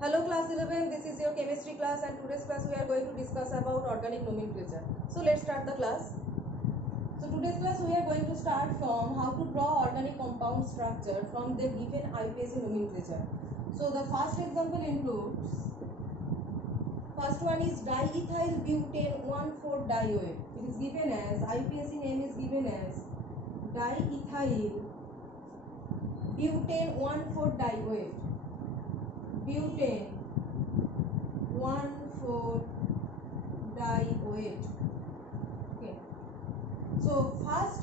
Hello class 11, this is your chemistry class and today's class we are going to discuss about organic nomenclature. So let's start the class. So today's class we are going to start from how to draw organic compound structure from the given IUPAC nomenclature. So the first example includes, first one is diethyl butane 1,4-dioate. It is given as, IUPAC name is given as diethyl butane 1,4-dioate. Butane 1,4-dioate. Okay. So first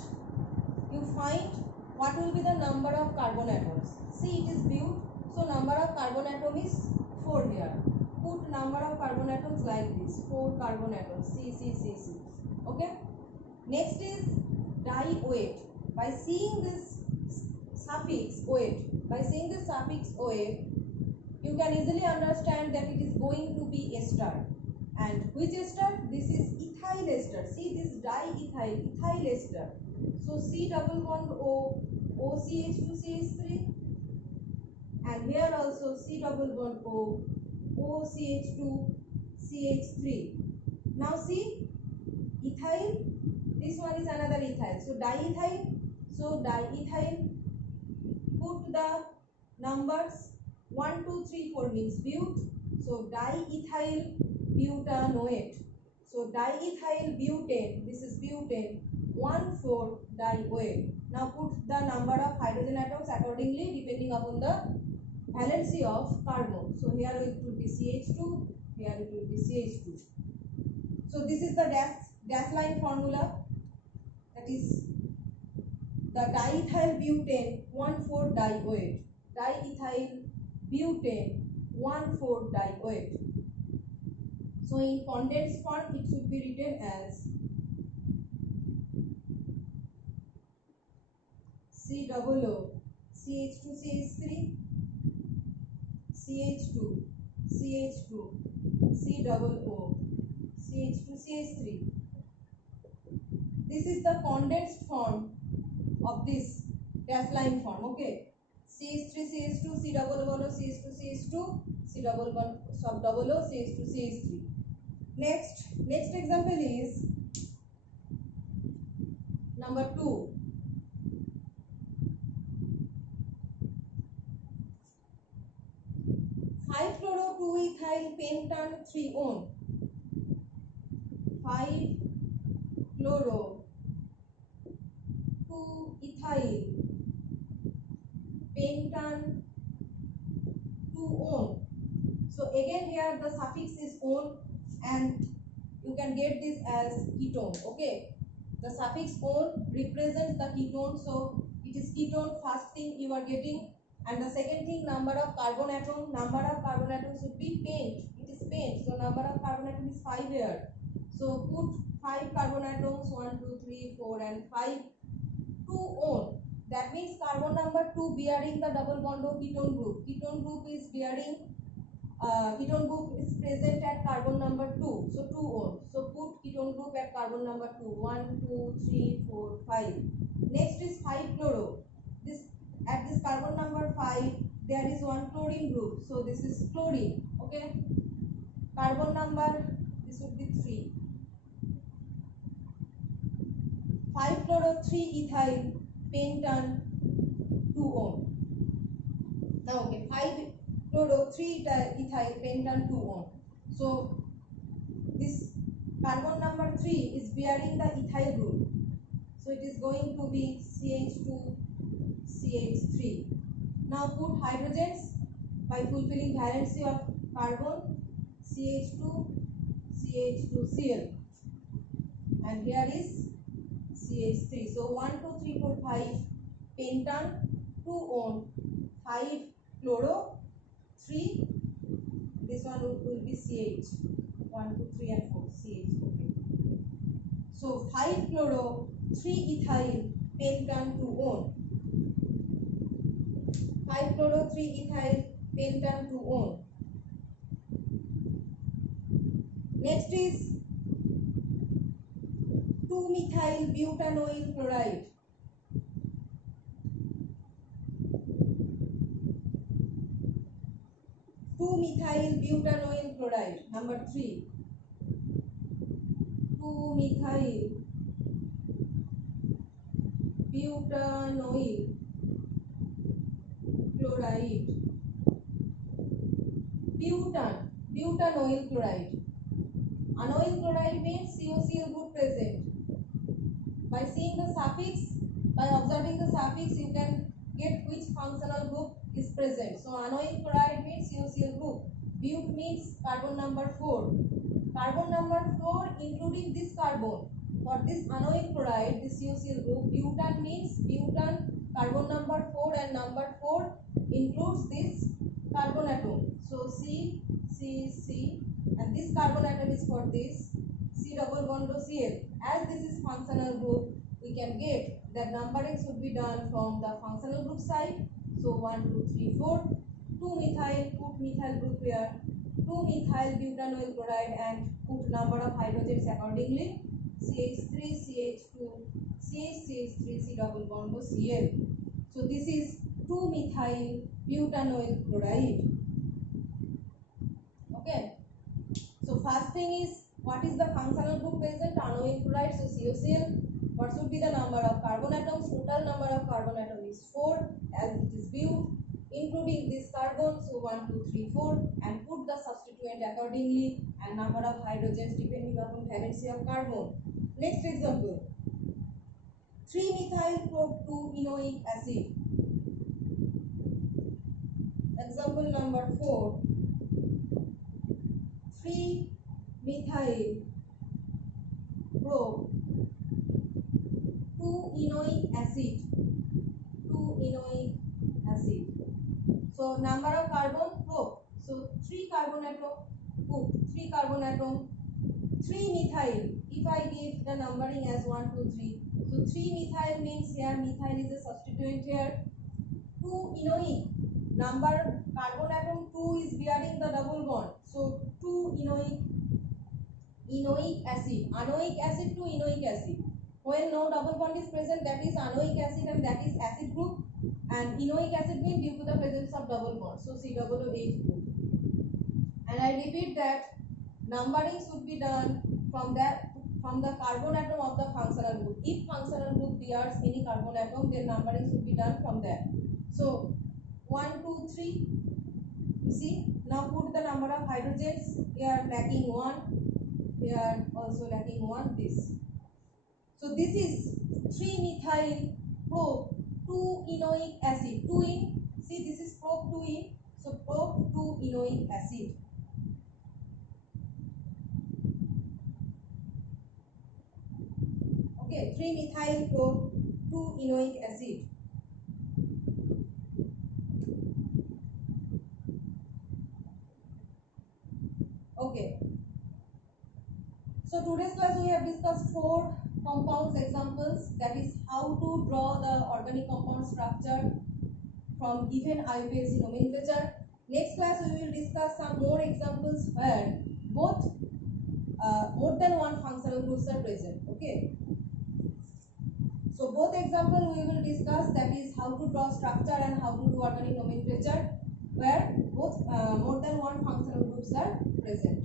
you find what will be the number of carbon atoms. See, it is bute, so number of carbon atom is 4 here. Put number of carbon atoms like this, 4 carbon atoms, C. Okay. Next is dioate. By seeing this suffix oate, you can easily understand that it is going to be ester. And which ester? This is ethyl ester. See, this ethyl ester. So C double bond O, OCH2CH3, and here also C double bond O, OCH2CH3. Now see, ethyl, this one is another ethyl. So diethyl, put the numbers 1, 2, 3, 4 means bute. So diethyl butanoate. So diethyl butane, this is butane 1,4-dioate. Now put the number of hydrogen atoms accordingly depending upon the valency of carbon. So here it will be CH2, here it will be CH2. So this is the dash line formula, that is the diethyl butane 1,4-dioate. Diethyl butane 1,4-dioate. So in condensed form it should be written as C double O, CH2CH3, CH2, CH2, C double O, CH2CH3. This is the condensed form of this dash line form. Okay. CH3CH2, C double bond CH2CH2, C double bond sub double O, CH2CH3. Next example is number 2. Five chloro 2 ethyl pentan 3-one. 5 chloro 2 ethyl pentan 2-one. So again here the suffix is -one and you can get this as ketone. Okay, the suffix -one represents the ketone, so it is ketone first thing you are getting, and the second thing number of carbon atom should be pent. It is pent, so number of carbon atom is 5 here. So put 5 carbon atoms, 1, 2, 3, 4 and 5, 2-one. That means carbon number 2 bearing the double bond of ketone group. Ketone group is present at carbon number 2, so 2-one. So put ketone group at carbon number 2, 1, 2, 3, 4, 5. Next is 5 chloro. At this carbon number 5 there is one chlorine group, so this is chlorine. Okay, carbon number, this would be 3. 5 chloro 3 ethyl pentan 2-one. Now okay, 5 chloro 3 ethyl pentan 2-one. So this carbon number 3 is bearing the ethyl group, so it is going to be CH2 CH3. Now put hydrogens by fulfilling valency of carbon, CH2 CH2 Cl, and here is CH3. So 1, 2, 3, 4, 5 pentan 2-one, 5 chloro 3, this one will be CH, 1, 2, 3 and 4 CH. Okay, so 5 chloro 3 ethyl pentan 2-one, 5 chloro 3 ethyl pentan 2-one. Next is 2 methyl butanoyl chloride. 2 2-methyl butanoyl chloride. Number 3, 2-methyl butanoyl chloride. Butanoyl chloride. Anoyl chloride means COCl group present. By seeing the suffix, by observing the suffix, you can get which functional group is present. So anoyl chloride means COCl group. But means carbon number 4. Carbon number 4 including this carbon. For this anoyl chloride, this COCl group, butan means butan, carbon number 4 and number 4 includes this carbon atom. So C, and this carbon atom is for this C double bond Cl. As this is functional group, we can get that numbering should be done from the functional group side. So 1, 2, 3, 4. 2-methyl, put methyl group here. 2-methyl butanoyl chloride and put number of hydrogens accordingly. CH3, CH2, CH3, C double bond Cl. So this is 2-methyl butanoyl chloride. Okay. So first thing is, what is the functional group present? Anoyl chloride, so COCl. What should be the number of carbon atoms? Total number of carbon atom is 4, as it is but, including this carbon. So 1, 2, 3, 4, and put the substituent accordingly, and number of hydrogens depending upon valency of carbon. Next example, 3-methyl pro-2-enoic acid. Example number 4. 3-methyl pro-2-enoic acid. 2-enoic acid. So number of carbon, pro. So 3 carbon atom, put 3 carbon atom. 3-methyl, if I give the numbering as 1, 2, 3. So 3-methyl means here methyl is a substituent here. 2-enoic, number carbon atom 2 is bearing the double bond. So 2-enoic acid, anoic acid to enoic acid. When no double bond is present, that is anoic acid and that is acid group, and enoic acid means due to the presence of double bond. So COOH group. And I repeat that numbering should be done from the carbon atom of the functional group. If functional group bears any carbon atom, then numbering should be done from there. So 1, 2, 3. You see, now put the number of hydrogens. Here lacking 1. Here also lacking 1. This. So this is 3-methyl pro-2-enoic acid. 2-in. See, this is pro-2-in. So pro-2-enoic acid. Okay, 3-methyl pro-2-enoic acid. Okay. So today's class we have discussed 4 compounds examples, that is how to draw the organic compound structure from given IUPAC nomenclature. Next class we will discuss some more examples where both more than one functional groups are present. Okay. So both examples we will discuss, that is how to draw structure and how to do organic nomenclature where both more than one functional groups are present.